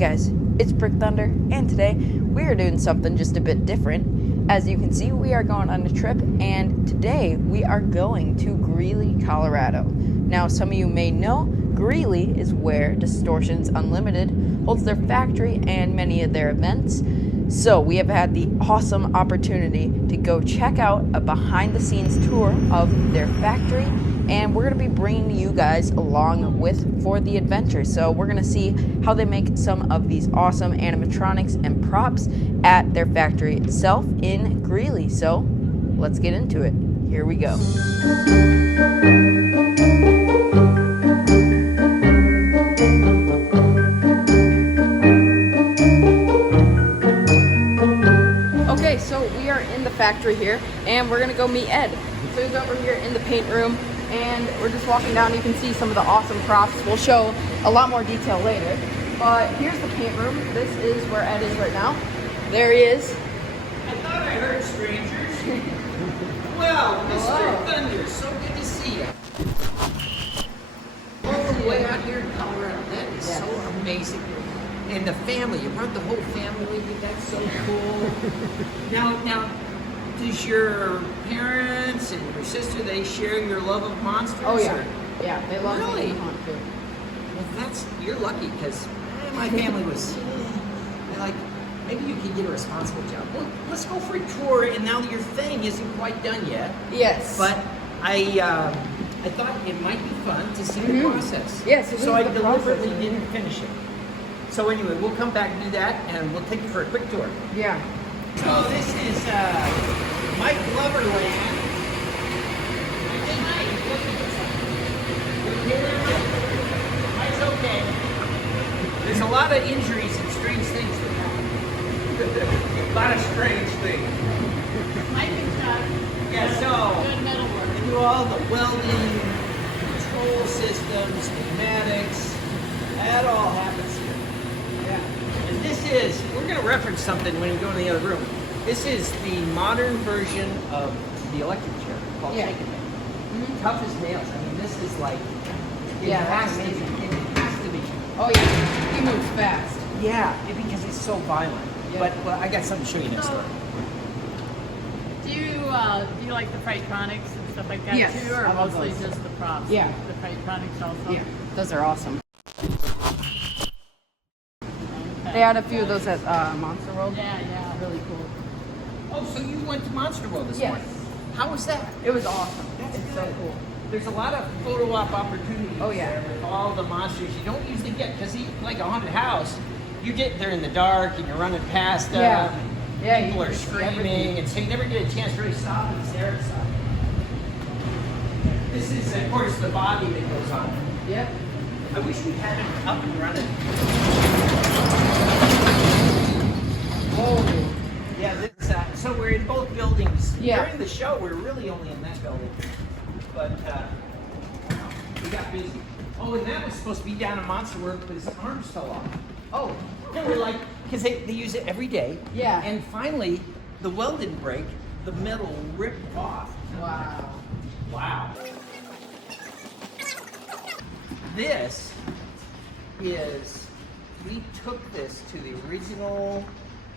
guys, it's Brick Thunder, and today we are doing something just a bit different. As you can see, we are going on a trip, and today we are going to Greeley, Colorado. Now, some of you may know, Greeley is where Distortions Unlimited holds their factory and many of their events. So we have had the awesome opportunity to go check out a behind-the-scenes tour of their factory, and we're going to be bringing you guys along with for the adventure. So we're going to see how they make some of these awesome animatronics and props at their factory itself in Greeley. So let's get into it. Here we go. Okay, so we are in the factory here, and we're going to go meet Ed. So he's over here in the paint room, and we're just walking down. You can see some of the awesome props. We'll show a lot more detail later. But here's the paint room. This is where Ed is right now. There he is. I thought I heard strangers. Well, Mr. Thunder, so good to see you. All the way out here in Colorado. That is so amazing. And the family, you brought the whole family with you. That's so cool. Now, does your parents and your sister, they share your love of monsters? Oh, yeah. Or? Yeah, they love Really? me too. Well, you're lucky, because my family was like, maybe you could get a responsible job. Well, let's go for a tour, and now your thing isn't quite done yet. Yes. But I thought it might be fun to see the process. Yes, so I deliberately didn't finish it. So anyway, we'll come back and do that, and we'll take you for a quick tour. Yeah. So this is Mike Loverland. Mike's okay. There's a lot of injuries and strange things that happen. A lot of strange things. Mike and Chuck. Yeah, so Good metal work. we do all the welding, control systems, pneumatics. That all happens here. Yeah. And this is, we're going to reference something when we go in the other room. This is the modern version of the electric chair called Shake and Bake. Tough as nails. I mean, this is like, it has to be. Oh, yeah. He moves fast. Yeah, because it's so violent. Yeah. But I got something to show you next door. Do you like the Frightronics and stuff like that Yes, too, or I love mostly those. just the props? Yeah. The Frightronics also. Yeah, those are awesome. Okay. They had a few of those at Monster World. Yeah, really cool. Oh, so you went to Monster World this Yes. morning? How was that? It was awesome. That's It's good. so cool. There's a lot of photo op opportunities Oh, yeah. there with all the monsters you don't usually get, because like a haunted house, you get there in the dark and you're running past them. Yeah. Yeah, People you are can see screaming, everything. and so you never get a chance to really stop and stare at something. This is, of course, the body that goes on. Yep. I wish we had it up and running. Whoa. Yeah, this, so we're in both buildings. Yeah. During the show, we're really only in that building. But we got busy. Oh, and that was supposed to be down in Monster World, but his arms fell off. Oh. They were like, because they use it every day. Yeah. And finally, the weld didn't break. The metal ripped off. Wow. Wow. This is, we took this to the original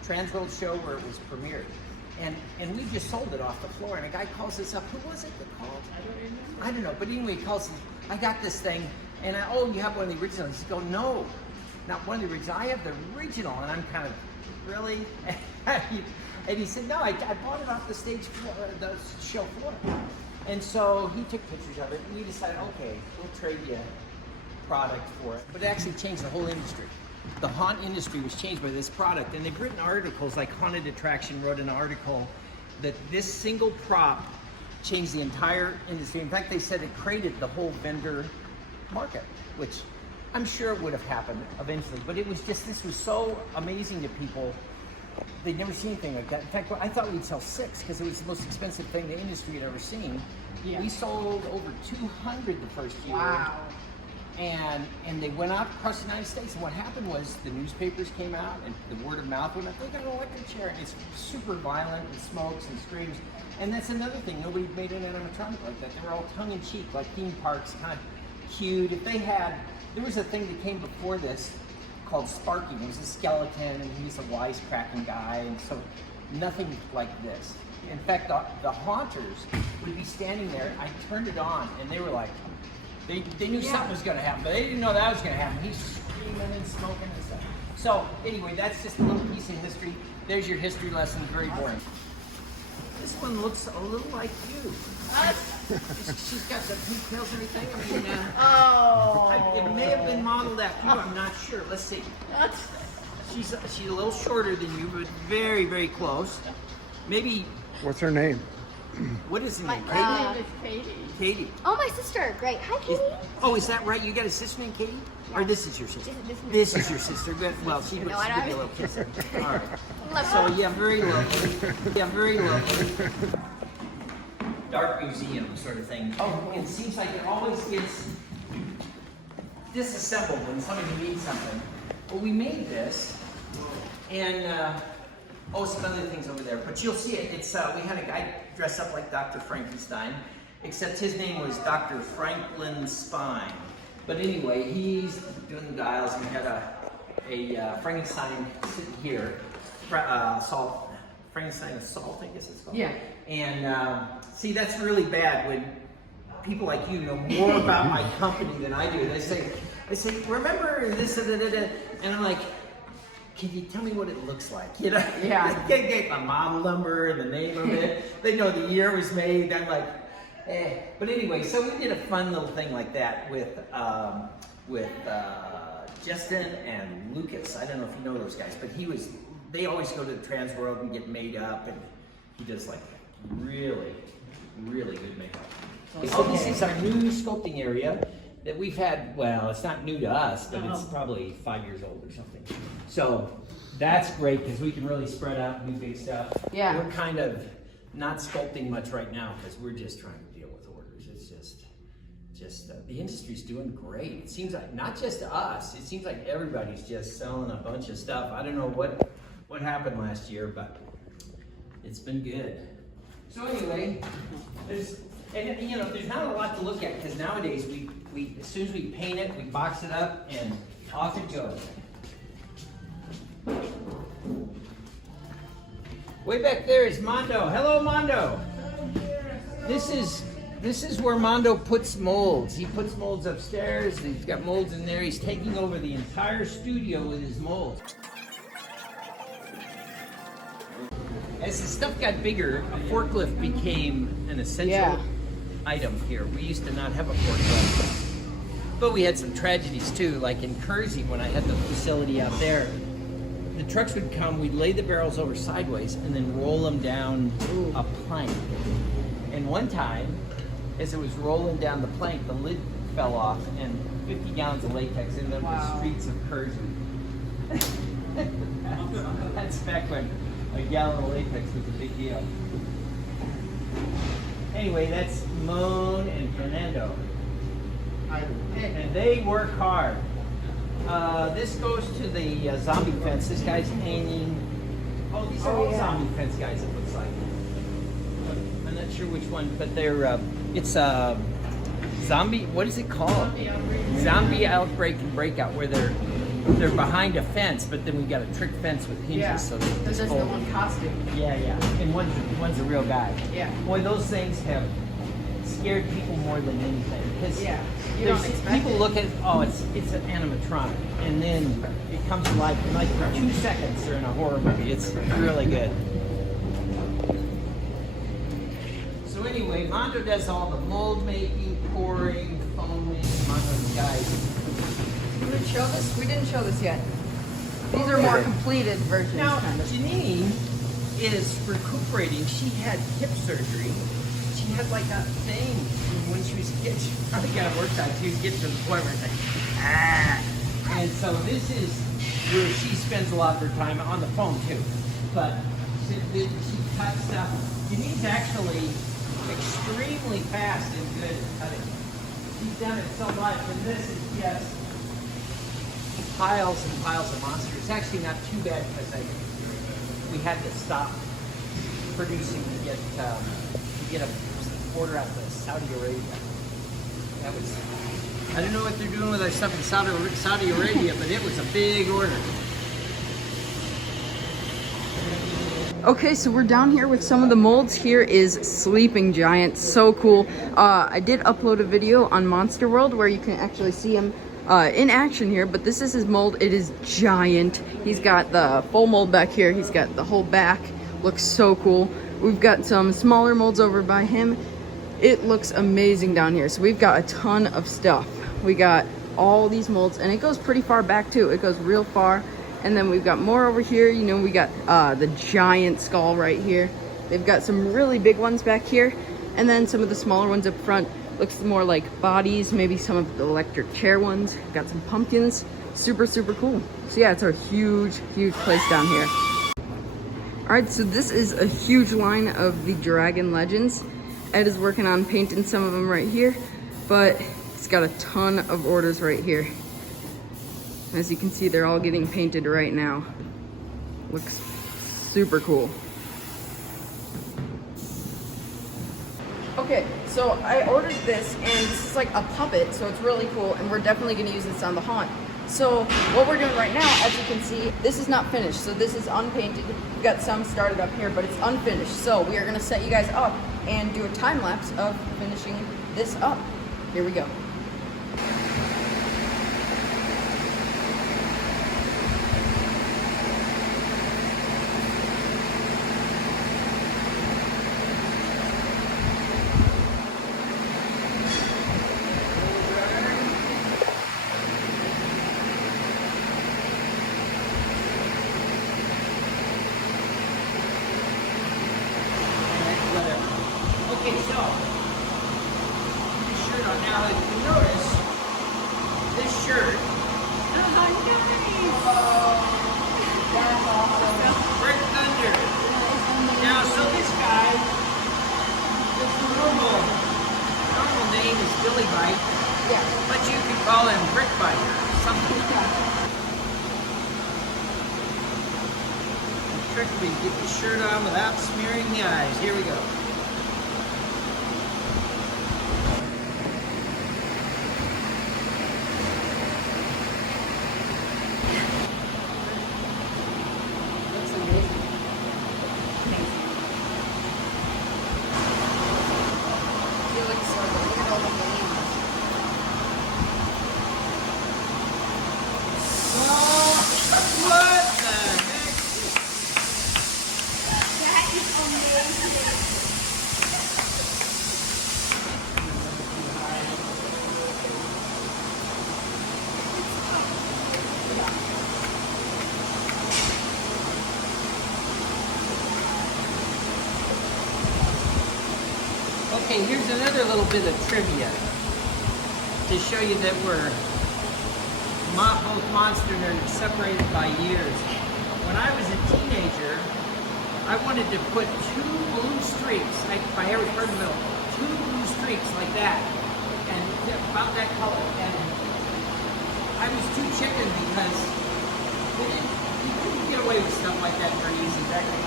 Transworld show where it was premiered. And we just sold it off the floor, and a guy calls us up. Who was it that called? I don't remember. I don't know, but anyway, he calls us, I got this thing, and oh, you have one of the originals. He goes, no, not one of the originals. I have the original, and I'm kind of, really? And he said, no, I bought it off the stage floor, the show floor. And so he took pictures of it, and we decided, okay, we'll trade you product for it. But it actually changed the whole industry. The haunt industry was changed by this product, and they've written articles, like Haunted Attraction wrote an article that this single prop changed the entire industry. In fact, they said it created the whole vendor market, which I'm sure would have happened eventually, but it was just, this was so amazing to people. They'd never seen anything like that. In fact, I thought we'd sell 6 because it was the most expensive thing the industry had ever seen. Yeah. We sold over 200 the first year. Wow. And they went out across the United States, and what happened was the newspapers came out and the word of mouth went out. They got an electric chair, and it's super violent and smokes and screams. And that's another thing, nobody made an animatronic like that. They were all tongue-in-cheek, like theme parks, kind of cute. If they had, there was a thing that came before this called Sparky. He was a skeleton, and he was a wisecracking guy, and so nothing like this. In fact, the haunters would be standing there. I turned it on, and they were like, they knew something was going to happen, but they didn't know that was going to happen. He's screaming and smoking and stuff. So anyway, that's just a little piece of history. There's your history lesson. Very boring. This one looks a little like you. She's got the pigtails and everything. I mean, it may have been modeled after you. I'm not sure. Let's see. She's a little shorter than you, but very, very close. Maybe. What's her name? What is her name? My name is Katie. Katie. Oh, my sister. Great. Hi, Katie. Oh, is that right? You got a sister named Katie? Yeah. Or this is your sister? This This is your sister. Good. Well, she would No, I give you a don't. little kiss. All right. Love So her. yeah, very lovely. Yeah, very lovely. Dark museum sort of thing. Oh, it seems like it always gets disassembled when somebody needs something. Well, we made this, and some other things over there. But you'll see it. It's we had a guy dress up like Dr. Frankenstein, except his name was Dr. Franklin Spine. But anyway, he's doing the dials. We had a Frankenstein sitting here, Frankenstein assault, I guess it's called. Yeah. And see, that's really bad when people like you know more about my company than I do. They say, remember this, and I'm like, can you tell me what it looks like? You know, get my model number and the name of it. They know the year it was made. I'm like, eh. But anyway, so we did a fun little thing like that with Justin and Lucas. I don't know if you know those guys, but they always go to the Trans World and get made up, and he does like really, really good makeup. So this is our new sculpting area that we've had. Well, it's not new to us, but it's probably 5 years old or something. So that's great because we can really spread out and do big stuff. Yeah. We're kind of not sculpting much right now because we're just trying to deal with orders. It's just the industry's doing great. It seems like not just us. It seems like everybody's just selling a bunch of stuff. I don't know what happened last year, but it's been good. So anyway, there's not a lot to look at because nowadays we as soon as we paint it, we box it up and off it goes. Way back there is Mondo. Hello, Mondo. This is where Mondo puts molds. He puts molds upstairs. He's got molds in there. He's taking over the entire studio with his molds. As the stuff got bigger, a forklift became an essential item here. We used to not have a forklift, but we had some tragedies too. Like in Kersey, when I had the facility out there, the trucks would come, we'd lay the barrels over sideways and then roll them down a plank. And one time, as it was rolling down the plank, the lid fell off and 50 gallons of latex ended up in the streets of Kersey. That's back when a gallon of latex was a big deal. Anyway, that's Moan and Fernando. And they work hard. This goes to the zombie fence. This guy's hanging. Oh, these are all zombie fence guys, it looks like. I'm not sure which one, but they're, it's zombie, what is it called? Zombie outbreak and breakout, where they're behind a fence, but then we got a trick fence with hinges, so they This is the one costume. Yeah, and one's a real guy. Yeah. Boy, those things have scared people more than anything. Because you don't expect people it. look at, it's an animatronic, and then it comes to life, and like for 2 seconds they're in a horror movie. It's really good. So anyway, Mondo does all the mold making, pouring, foaming. Mondo's the guy. Did we show this? We didn't show this yet. These are more completed versions. Now, kind of. Janine is recuperating. She had hip surgery. She had like a thing when she was getting, she probably got it worked out. She was getting to the point where it's like, And so this is where she spends a lot of her time on the phone too. But she cuts stuff. Janine's actually extremely fast and good at cutting. She's done it so much, and this is just piles and piles of monsters. It's actually not too bad because we had to stop producing to get a order out to Saudi Arabia. That was I don't know what they're doing with our stuff in Saudi Arabia, but it was a big order. Okay, so we're down here with some of the molds. Here is Sleeping Giant, so cool. I did upload a video on Monster World where you can actually see him in action here, but this is his mold. It is giant. He's got the full mold back here. He's got the whole back. Looks so cool. We've got some smaller molds over by him. It looks amazing down here. So we've got a ton of stuff. We got all these molds, and it goes pretty far back too. It goes real far. And then we've got more over here. You know, we got the giant skull right here. They've got some really big ones back here. And then some of the smaller ones up front. Looks more like bodies, maybe some of the electric chair ones. Got some pumpkins. Super, super cool. So yeah, it's a huge, huge place down here. All right, so this is a huge line of the Dragon Legends. Ed is working on painting some of them right here, but he's got a ton of orders right here. As you can see, they're all getting painted right now. Looks super cool. Okay, so I ordered this, and this is like a puppet, so it's really cool, and we're definitely gonna use this on the haunt. So what we're doing right now, as you can see, this is not finished, so this is unpainted. We've got some started up here, but it's unfinished. So we are gonna set you guys up and do a time lapse of finishing this up. Here we go. Okay, so this shirt on now, if you notice, this shirt. Oh, That's awesome. Brick Thunder. Now, so this guy, his normal name is Billy Bite, Yeah. but you could call him Brick Bite or something. The trick would be to get the shirt on without smearing the eyes. Here we go. Okay, here's another little bit of trivia to show you that we're both monster nerds separated by years. When I was a teenager, I wanted to put two blue streaks, like my hair was part of the middle, two blue streaks like that, and about that color. And I was too chicken because you couldn't get away with stuff like that very easy back then.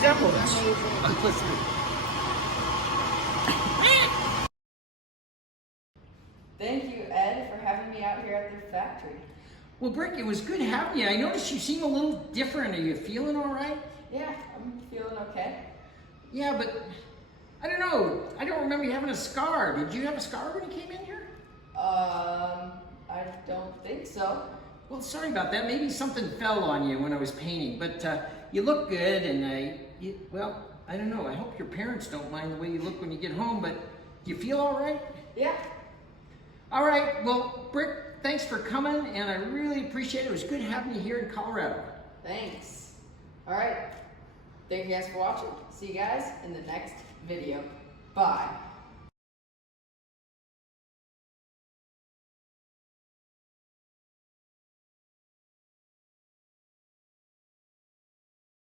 Resemblance. Thank you, Ed, for having me out here at the factory. Well, Brick, it was good having you. I noticed you seem a little different. Are you feeling all right? Yeah, I'm feeling okay. Yeah, but I don't know. I don't remember you having a scar. Did you have a scar when you came in here? I don't think so. Well, sorry about that. Maybe something fell on you when I was painting, but you look good, and well, I don't know. I hope your parents don't mind the way you look when you get home, but do you feel all right? Yeah. All right. Well, Brick, thanks for coming, and I really appreciate it. It was good having you here in Colorado. Thanks. All right. Thank you guys for watching. See you guys in the next video. Bye.